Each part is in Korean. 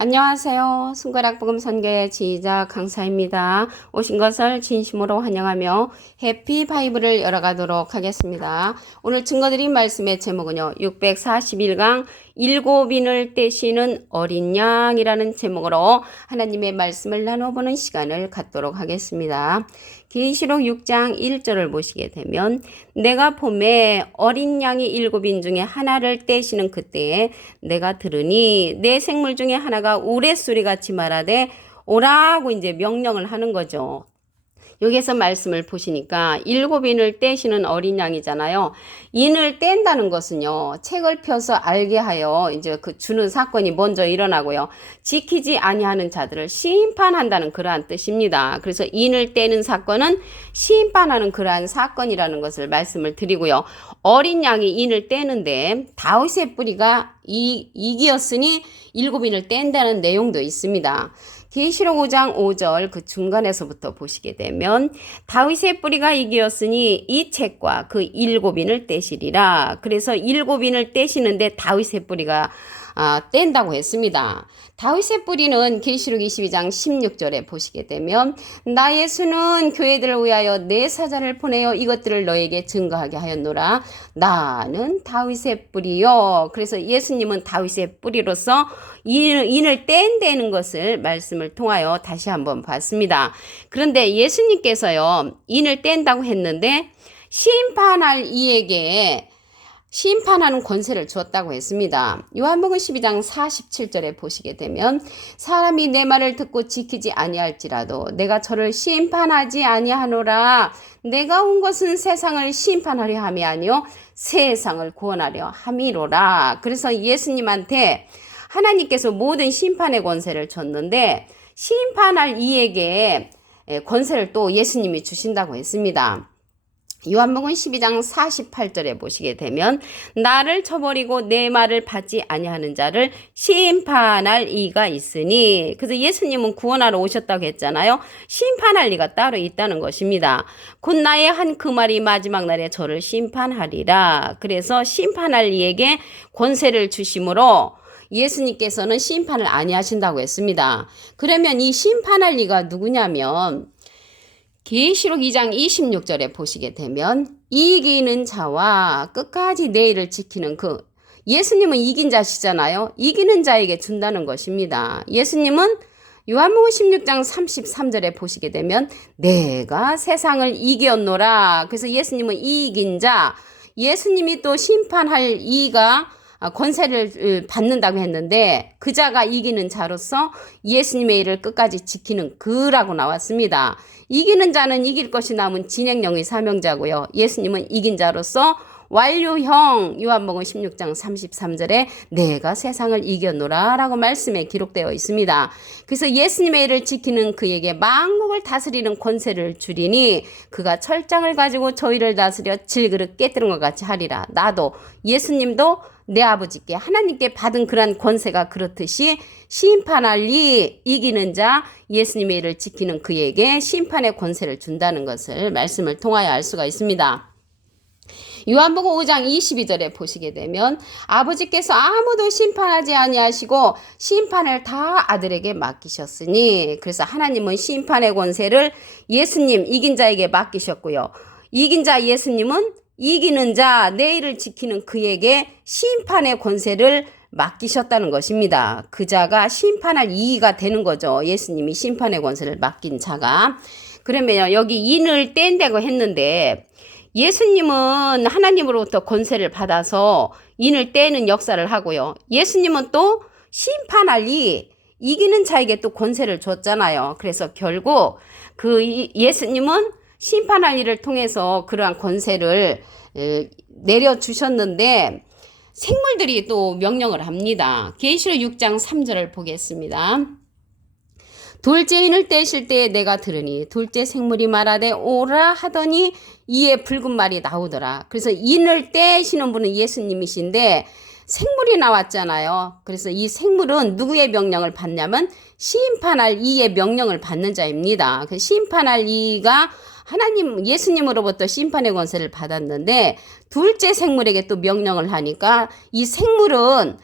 안녕하세요. 손가락 복음 선교의 지휘자 강사입니다. 오신 것을 진심으로 환영하며 해피 바이블을 열어가도록 하겠습니다. 오늘 증거드린 말씀의 제목은요. 641강 일곱인을 떼시는 어린 양이라는 제목으로 하나님의 말씀을 나눠보는 시간을 갖도록 하겠습니다. 계시록 6장 1절을 보시게 되면 내가 봄에 어린 양이 일곱인 중에 하나를 떼시는 그때에 내가 들으니 내 생물 중에 하나가 우레소리같이 말하되 오라고 이제 명령을 하는 거죠. 여기에서 말씀을 보시니까 일곱인을 떼시는 어린 양이잖아요. 인을 뗀다는 것은요, 책을 펴서 알게 하여 이제 그 주는 사건이 먼저 일어나고요. 지키지 아니하는 자들을 심판한다는 그러한 뜻입니다. 그래서 인을 떼는 사건은 심판하는 그러한 사건이라는 것을 말씀을 드리고요. 어린 양이 인을 떼는데 다윗의 뿌리가 이기였으니 일곱인을 뗀다는 내용도 있습니다. 계시록 5장 5절 그 중간에서부터 보시게 되면 다윗의 뿌리가 이기었으니 이 책과 그 일곱인을 떼시리라. 그래서 일곱인을 떼시는데 다윗의 뿌리가 뗀다고 했습니다. 다윗의 뿌리는 계시록 22장 16절에 보시게 되면 나 예수는 교회들을 위하여 내 사자를 보내어 이것들을 너에게 증거하게 하였노라. 나는 다윗의 뿌리요. 그래서 예수님은 다윗의 뿌리로서 인을 뗀다는 것을 말씀을 통하여 다시 한번 봤습니다. 그런데 예수님께서요, 인을 뗀다고 했는데 심판할 이에게 심판하는 권세를 주었다고 했습니다. 요한복음 12장 47절에 보시게 되면 사람이 내 말을 듣고 지키지 아니할지라도 내가 저를 심판하지 아니하노라. 내가 온 것은 세상을 심판하려 함이 아니요 세상을 구원하려 함이로라. 그래서 예수님한테 하나님께서 모든 심판의 권세를 줬는데 심판할 이에게 권세를 또 예수님이 주신다고 했습니다. 요한복음 12장 48절에 보시게 되면 나를 쳐버리고 내 말을 받지 아니하는 자를 심판할 이가 있으니, 그래서 예수님은 구원하러 오셨다고 했잖아요. 심판할 이가 따로 있다는 것입니다. 곧 나의 한 그 말이 마지막 날에 저를 심판하리라. 그래서 심판할 이에게 권세를 주심으로 예수님께서는 심판을 아니하신다고 했습니다. 그러면 이 심판할 이가 누구냐면 계시록 2장 26절에 보시게 되면 이기는 자와 끝까지 내 일을 지키는 그 예수님은 이긴 자시잖아요. 이기는 자에게 준다는 것입니다. 예수님은 요한복음 16장 33절에 보시게 되면 내가 세상을 이겼노라. 그래서 예수님은 이긴 자, 예수님이 또 심판할 이가 권세를 받는다고 했는데 그 자가 이기는 자로서 예수님의 일을 끝까지 지키는 그라고 나왔습니다. 이기는 자는 이길 것이 남은 진행령의 사명자고요. 예수님은 이긴 자로서 완료형 요한복음 16장 33절에 내가 세상을 이겼노라 라고 말씀에 기록되어 있습니다. 그래서 예수님의 일을 지키는 그에게 만국을 다스리는 권세를 주리니 그가 철장을 가지고 저희를 다스려 질그릇 깨뜨린 것 같이 하리라. 나도 예수님도 내 아버지께 하나님께 받은 그러한 권세가 그렇듯이 심판할 이 이기는 자 예수님의 일을 지키는 그에게 심판의 권세를 준다는 것을 말씀을 통하여 알 수가 있습니다. 요한복음 5장 22절에 보시게 되면 아버지께서 아무도 심판하지 아니하시고 심판을 다 아들에게 맡기셨으니, 그래서 하나님은 심판의 권세를 예수님 이긴 자에게 맡기셨고요. 이긴 자 예수님은 이기는 자 내 일을 지키는 그에게 심판의 권세를 맡기셨다는 것입니다. 그 자가 심판할 이의가 되는 거죠. 예수님이 심판의 권세를 맡긴 자가. 그러면요, 여기 인을 뗀다고 했는데 예수님은 하나님으로부터 권세를 받아서 인을 떼는 역사를 하고요. 예수님은 또 심판할 이기는 자에게 또 권세를 줬잖아요. 그래서 결국 그 예수님은 심판할 일을 통해서 그러한 권세를 내려주셨는데 생물들이 또 명령을 합니다. 계시록 6장 3절을 보겠습니다. 둘째 인을 떼실 때에 내가 들으니 둘째 생물이 말하되 오라 하더니 이에 붉은 말이 나오더라. 그래서 인을 떼시는 분은 예수님이신데 생물이 나왔잖아요. 그래서 이 생물은 누구의 명령을 받냐면 심판할 이의 명령을 받는 자입니다. 그 심판할 이가 하나님 예수님으로부터 심판의 권세를 받았는데 둘째 생물에게 또 명령을 하니까 이 생물은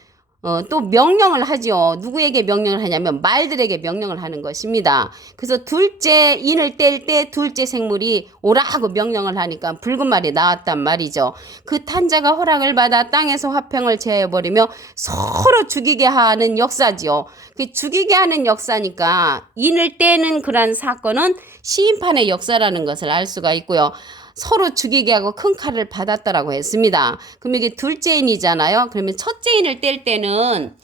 또 명령을 하죠. 누구에게 명령을 하냐면 말들에게 명령을 하는 것입니다. 그래서 둘째 인을 뗄 때 둘째 생물이 오라고 명령을 하니까 붉은 말이 나왔단 말이죠. 그 탄자가 허락을 받아 땅에서 화평을 제해버리며 서로 죽이게 하는 역사지요. 그 죽이게 하는 역사니까 인을 떼는 그러한 사건은 시인판의 역사라는 것을 알 수가 있고요. 서로 죽이게 하고 큰 칼을 받았다라고 했습니다. 그럼 이게 둘째 인이잖아요. 그러면 첫째 인을 뗄 때는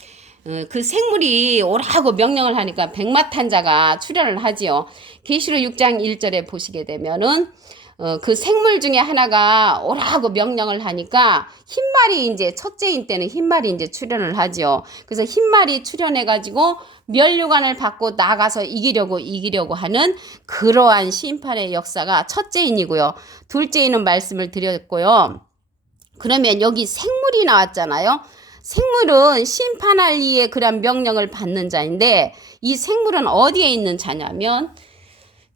그 생물이 오라고 명령을 하니까 백마탄자가 출현을 하지요. 계시록 6장 1절에 보시게 되면은 그 생물 중에 하나가 오라고 명령을 하니까 흰말이 이제 첫째인 때는 흰말이 이제 출현을 하죠. 그래서 흰말이 출현해가지고 면류관을 받고 나가서 이기려고 하는 그러한 심판의 역사가 첫째인이고요. 둘째인은 말씀을 드렸고요. 그러면 여기 생물이 나왔잖아요. 생물은 심판할 이의 그런 명령을 받는 자인데 이 생물은 어디에 있는 자냐면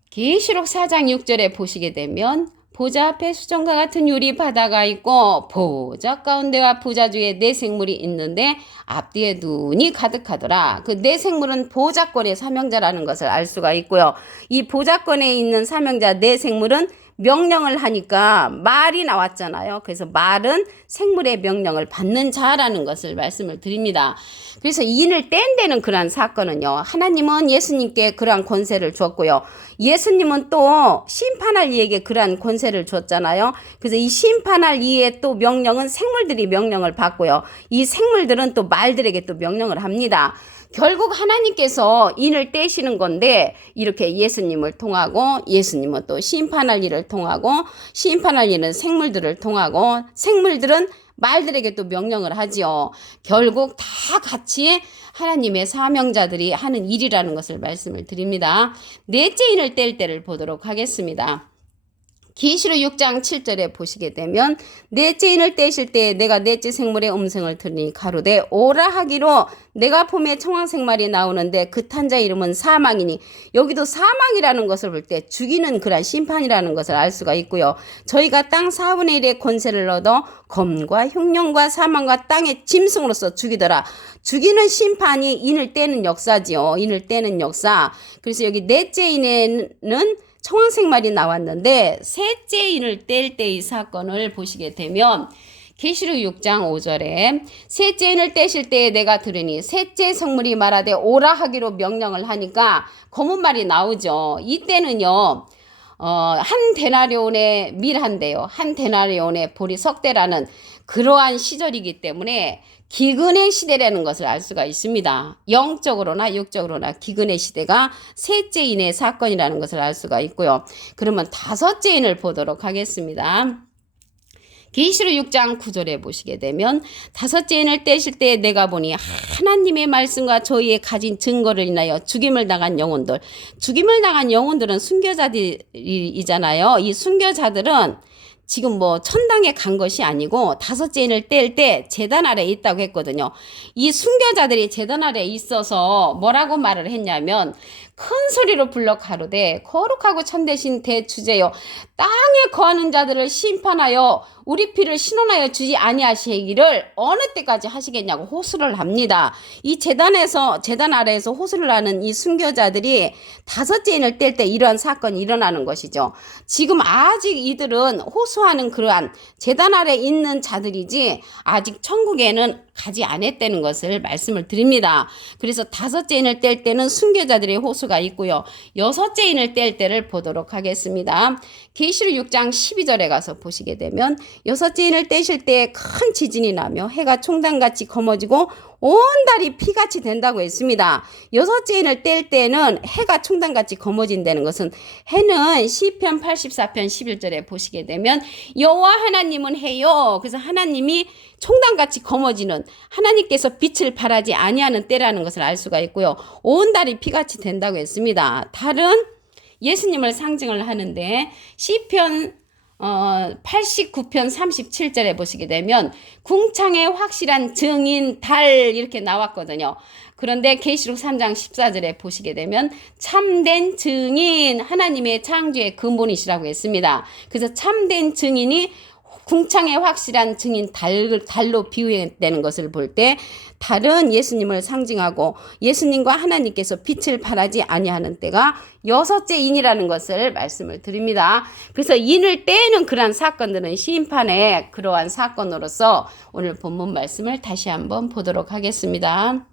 계시록 4장 6절에 보시게 되면 보좌 앞에 수정과 같은 유리 바다가 있고 보좌 가운데와 보좌 주에 네 생물이 있는데 앞뒤에 눈이 가득하더라. 그 네 생물은 보좌권의 사명자라는 것을 알 수가 있고요. 이 보좌권에 있는 사명자 네 생물은 명령을 하니까 말이 나왔잖아요. 그래서 말은 생물의 명령을 받는 자라는 것을 말씀을 드립니다. 그래서 인을 뗀 데는 그러한 사건은요. 하나님은 예수님께 그러한 권세를 줬고요. 예수님은 또 심판할 이에게 그러한 권세를 줬잖아요. 그래서 이 심판할 이의 또 명령은 생물들이 명령을 받고요. 이 생물들은 또 말들에게 또 명령을 합니다. 결국 하나님께서 인을 떼시는 건데 이렇게 예수님을 통하고 예수님은 또 심판할 일을 통하고 심판할 일은 생물들을 통하고 생물들은 말들에게 또 명령을 하지요. 결국 다 같이 하나님의 사명자들이 하는 일이라는 것을 말씀을 드립니다. 넷째 인을 뗄 때를 보도록 하겠습니다. 계시록 6장 7절에 보시게 되면 넷째 인을 떼실 때 내가 넷째 생물의 음성을 들으니 가로되 오라 하기로 내가 봄에 청황색 말이 나오는데 그 탄자 이름은 사망이니 여기도 사망이라는 것을 볼 때 죽이는 그런 심판이라는 것을 알 수가 있고요. 저희가 땅 4분의 1의 권세를 얻어 검과 흉령과 사망과 땅의 짐승으로서 죽이더라. 죽이는 심판이 인을 떼는 역사지요. 인을 떼는 역사. 그래서 여기 넷째 인에는 청황색 말이 나왔는데 셋째 인을 뗄 때의 사건을 보시게 되면 계시록 6장 5절에 셋째 인을 떼실 때에 내가 들으니 셋째 성물이 말하되 오라 하기로 명령을 하니까 검은 말이 나오죠. 이때는요. 한 데나리온의 밀한데요. 한 데나리온의 보리 석대라는 그러한 시절이기 때문에 기근의 시대라는 것을 알 수가 있습니다. 영적으로나 육적으로나 기근의 시대가 셋째 인의 사건이라는 것을 알 수가 있고요. 그러면 다섯째 인을 보도록 하겠습니다. 계시록 6장 9절에 보시게 되면 다섯째 인을 떼실 때 내가 보니 하나님의 말씀과 저희의 가진 증거를 인하여 죽임을 당한 영혼들은 순교자들이잖아요. 이 순교자들은 지금 뭐 천당에 간 것이 아니고 다섯째 인을 뗄 때 제단 아래에 있다고 했거든요. 이 순교자들이 제단 아래에 있어서 뭐라고 말을 했냐면 큰 소리로 불러 가로되 거룩하고 참되신 대주제여 땅에 거하는 자들을 심판하여 우리 피를 신원하여 주지 아니하시기를 어느 때까지 하시겠냐고 호소를 합니다. 이 제단 아래에서 호소를 하는 이 순교자들이 다섯째 인을 뗄 때 이러한 사건이 일어나는 것이죠. 지금 아직 이들은 호소하는 그러한 제단 아래에 있는 자들이지 아직 천국에는 가지 않았다는 것을 말씀을 드립니다. 그래서 다섯째 인을 뗄 때는 순교자들의 호소가 있고요. 여섯째 인을 뗄 때를 보도록 하겠습니다. 계시록 6장 12절에 가서 보시게 되면 여섯째 인을 떼실 때 큰 지진이 나며 해가 총단같이 검어지고 온 달이 피같이 된다고 했습니다. 여섯째 인을 뗄 때는 해가 총단같이 검어진다는 것은 해는 시편 84편 11절에 보시게 되면 여호와 하나님은 해요. 그래서 하나님이 총단같이 검어지는 하나님께서 빛을 발하지 아니하는 때라는 것을 알 수가 있고요. 온 달이 피같이 된다고 했습니다. 달은 예수님을 상징을 하는데 시편 89편 37절에 보시게 되면 궁창의 확실한 증인 달 이렇게 나왔거든요. 그런데 계시록 3장 14절에 보시게 되면 참된 증인 하나님의 창조의 근본이시라고 했습니다. 그래서 참된 증인이 궁창의 확실한 증인 달로 비유되는 것을 볼 때 달은 예수님을 상징하고 예수님과 하나님께서 빛을 발하지 아니하는 때가 여섯째 인이라는 것을 말씀을 드립니다. 그래서 인을 떼는 그러한 사건들은 심판의 그러한 사건으로서 오늘 본문 말씀을 다시 한번 보도록 하겠습니다.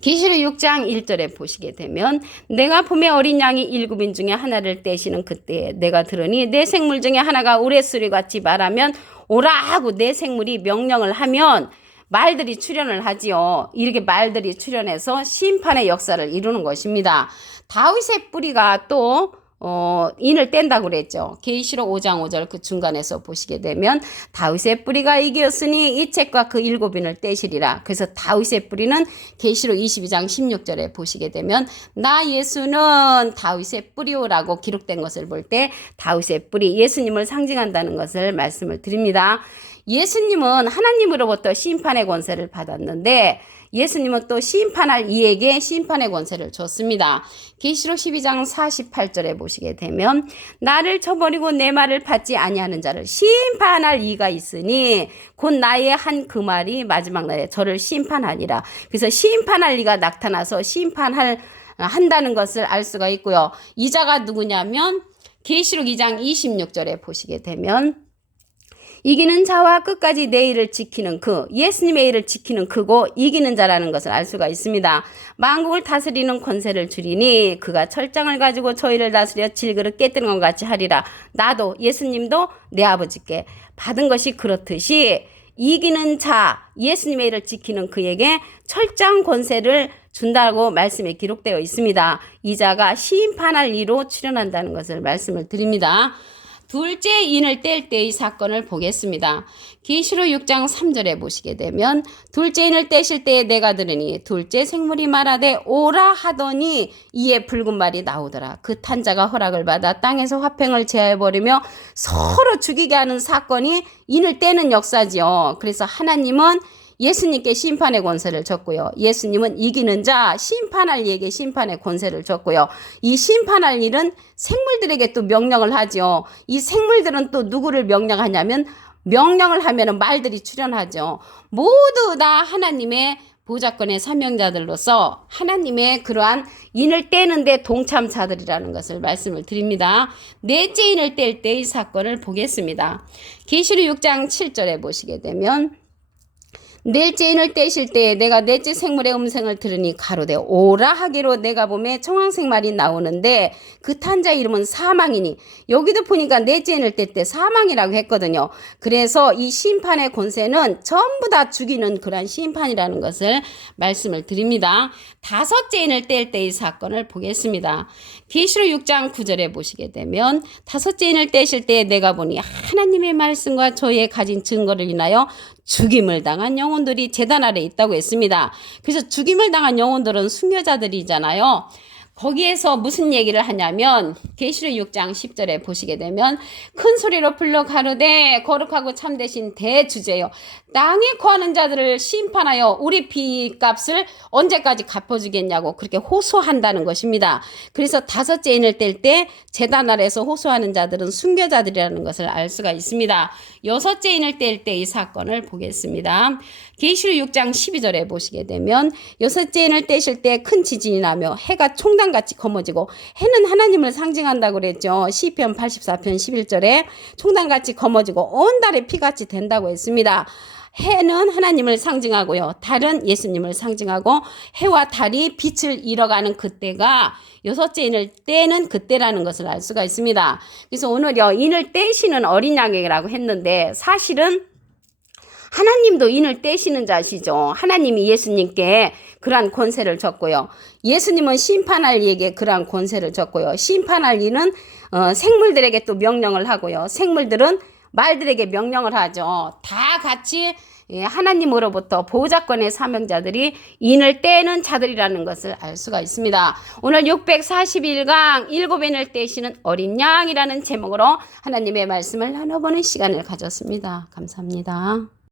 계시록 6장 1절에 보시게 되면 내가 봄에 어린 양이 일곱인 중에 하나를 떼시는 그때에 내가 들으니 내 생물 중에 하나가 우레소리같이 말하면 오라 하고 내 생물이 명령을 하면 말들이 출현을 하지요. 이렇게 말들이 출현해서 심판의 역사를 이루는 것입니다. 다윗의 뿌리가 또 인을 뗀다고 그랬죠. 계시록 5장 5절 그 중간에서 보시게 되면 다윗의 뿌리가 이기었으니 이 책과 그 일곱인을 떼시리라. 그래서 다윗의 뿌리는 계시록 22장 16절에 보시게 되면 나 예수는 다윗의 뿌리오라고 기록된 것을 볼 때 다윗의 뿌리 예수님을 상징한다는 것을 말씀을 드립니다. 예수님은 하나님으로부터 심판의 권세를 받았는데 예수님은 또 심판할 이에게 심판의 권세를 줬습니다. 계시록 12장 48절에 보시게 되면 나를 쳐버리고 내 말을 받지 아니하는 자를 심판할 이가 있으니 곧 나의 한 그 말이 마지막 날에 저를 심판하니라. 그래서 심판할 이가 나타나서 한다는 것을 알 수가 있고요. 이 자가 누구냐면 계시록 2장 26절에 보시게 되면 이기는 자와 끝까지 내 일을 지키는 예수님의 일을 지키는 그고 이기는 자라는 것을 알 수가 있습니다. 만국을 다스리는 권세를 주리니 그가 철장을 가지고 저희를 다스려 질그릇 깨뜨는 것 같이 하리라. 나도 예수님도 내 아버지께 받은 것이 그렇듯이 이기는 자 예수님의 일을 지키는 그에게 철장 권세를 준다고 말씀에 기록되어 있습니다. 이 자가 심판할 이로 출현한다는 것을 말씀을 드립니다. 둘째 인을 뗄 때의 사건을 보겠습니다. 계시록 6장 3절에 보시게 되면 둘째 인을 떼실 때에 내가 들으니 둘째 생물이 말하되 오라 하더니 이에 붉은 말이 나오더라. 그 탄자가 허락을 받아 땅에서 화평을 제하여버리며 서로 죽이게 하는 사건이 인을 떼는 역사지요. 그래서 하나님은 예수님께 심판의 권세를 줬고요. 예수님은 이기는 자 심판할 이에게 심판의 권세를 줬고요. 이 심판할 일은 생물들에게 또 명령을 하죠. 이 생물들은 또 누구를 명령하냐면 명령을 하면 말들이 출현하죠. 모두 다 하나님의 보좌권의 사명자들로서 하나님의 그러한 인을 떼는데 동참자들이라는 것을 말씀을 드립니다. 넷째 인을 뗄 때의 사건을 보겠습니다. 계시록 6장 7절에 보시게 되면 넷째 인을 떼실 때에 내가 넷째 생물의 음성을 들으니 가로되 오라 하기로 내가 보매 청황색 말이 나오는데 그 탄자 이름은 사망이니 여기도 보니까 넷째 인을 뗄 때 사망이라고 했거든요. 그래서 이 심판의 권세는 전부 다 죽이는 그런 심판이라는 것을 말씀을 드립니다. 다섯째 인을 뗄 때의 사건을 보겠습니다. 계시록 6장 9절에 보시게 되면 다섯째 인을 떼실 때에 내가 보니 하나님의 말씀과 저희의 가진 증거를 인하여 죽임을 당한 영혼들이 제단 아래 있다고 했습니다. 그래서 죽임을 당한 영혼들은 순교자들이잖아요. 거기에서 무슨 얘기를 하냐면 계시록 6장 10절에 보시게 되면 큰 소리로 불러 가로되 거룩하고 참되신 대주제여 땅에 거하는 자들을 심판하여 우리 피값을 언제까지 갚아주겠냐고 그렇게 호소한다는 것입니다. 그래서 다섯째 인을 뗄 때 제단 아래에서 호소하는 자들은 순교자들이라는 것을 알 수가 있습니다. 여섯째 인을 뗄 때 이 사건을 보겠습니다. 계시록 6장 12절에 보시게 되면 여섯째 인을 떼실 때 큰 지진이 나며 해가 총단같이 검어지고 해는 하나님을 상징한다고 그랬죠. 시편 84편 11절에 총단같이 검어지고 온 달에 피같이 된다고 했습니다. 해는 하나님을 상징하고요. 달은 예수님을 상징하고 해와 달이 빛을 잃어가는 그때가 여섯째 인을 떼는 그때라는 것을 알 수가 있습니다. 그래서 오늘요 인을 떼시는 어린 양이라고 했는데 사실은 하나님도 인을 떼시는 자시죠. 하나님이 예수님께 그러한 권세를 줬고요. 예수님은 심판할 이에게 그러한 권세를 줬고요. 심판할 이는 생물들에게 또 명령을 하고요. 생물들은 말들에게 명령을 하죠. 다 같이 하나님으로부터 보호자권의 사명자들이 인을 떼는 자들이라는 것을 알 수가 있습니다. 오늘 641강 7인을 떼시는 어린 양이라는 제목으로 하나님의 말씀을 나눠보는 시간을 가졌습니다. 감사합니다.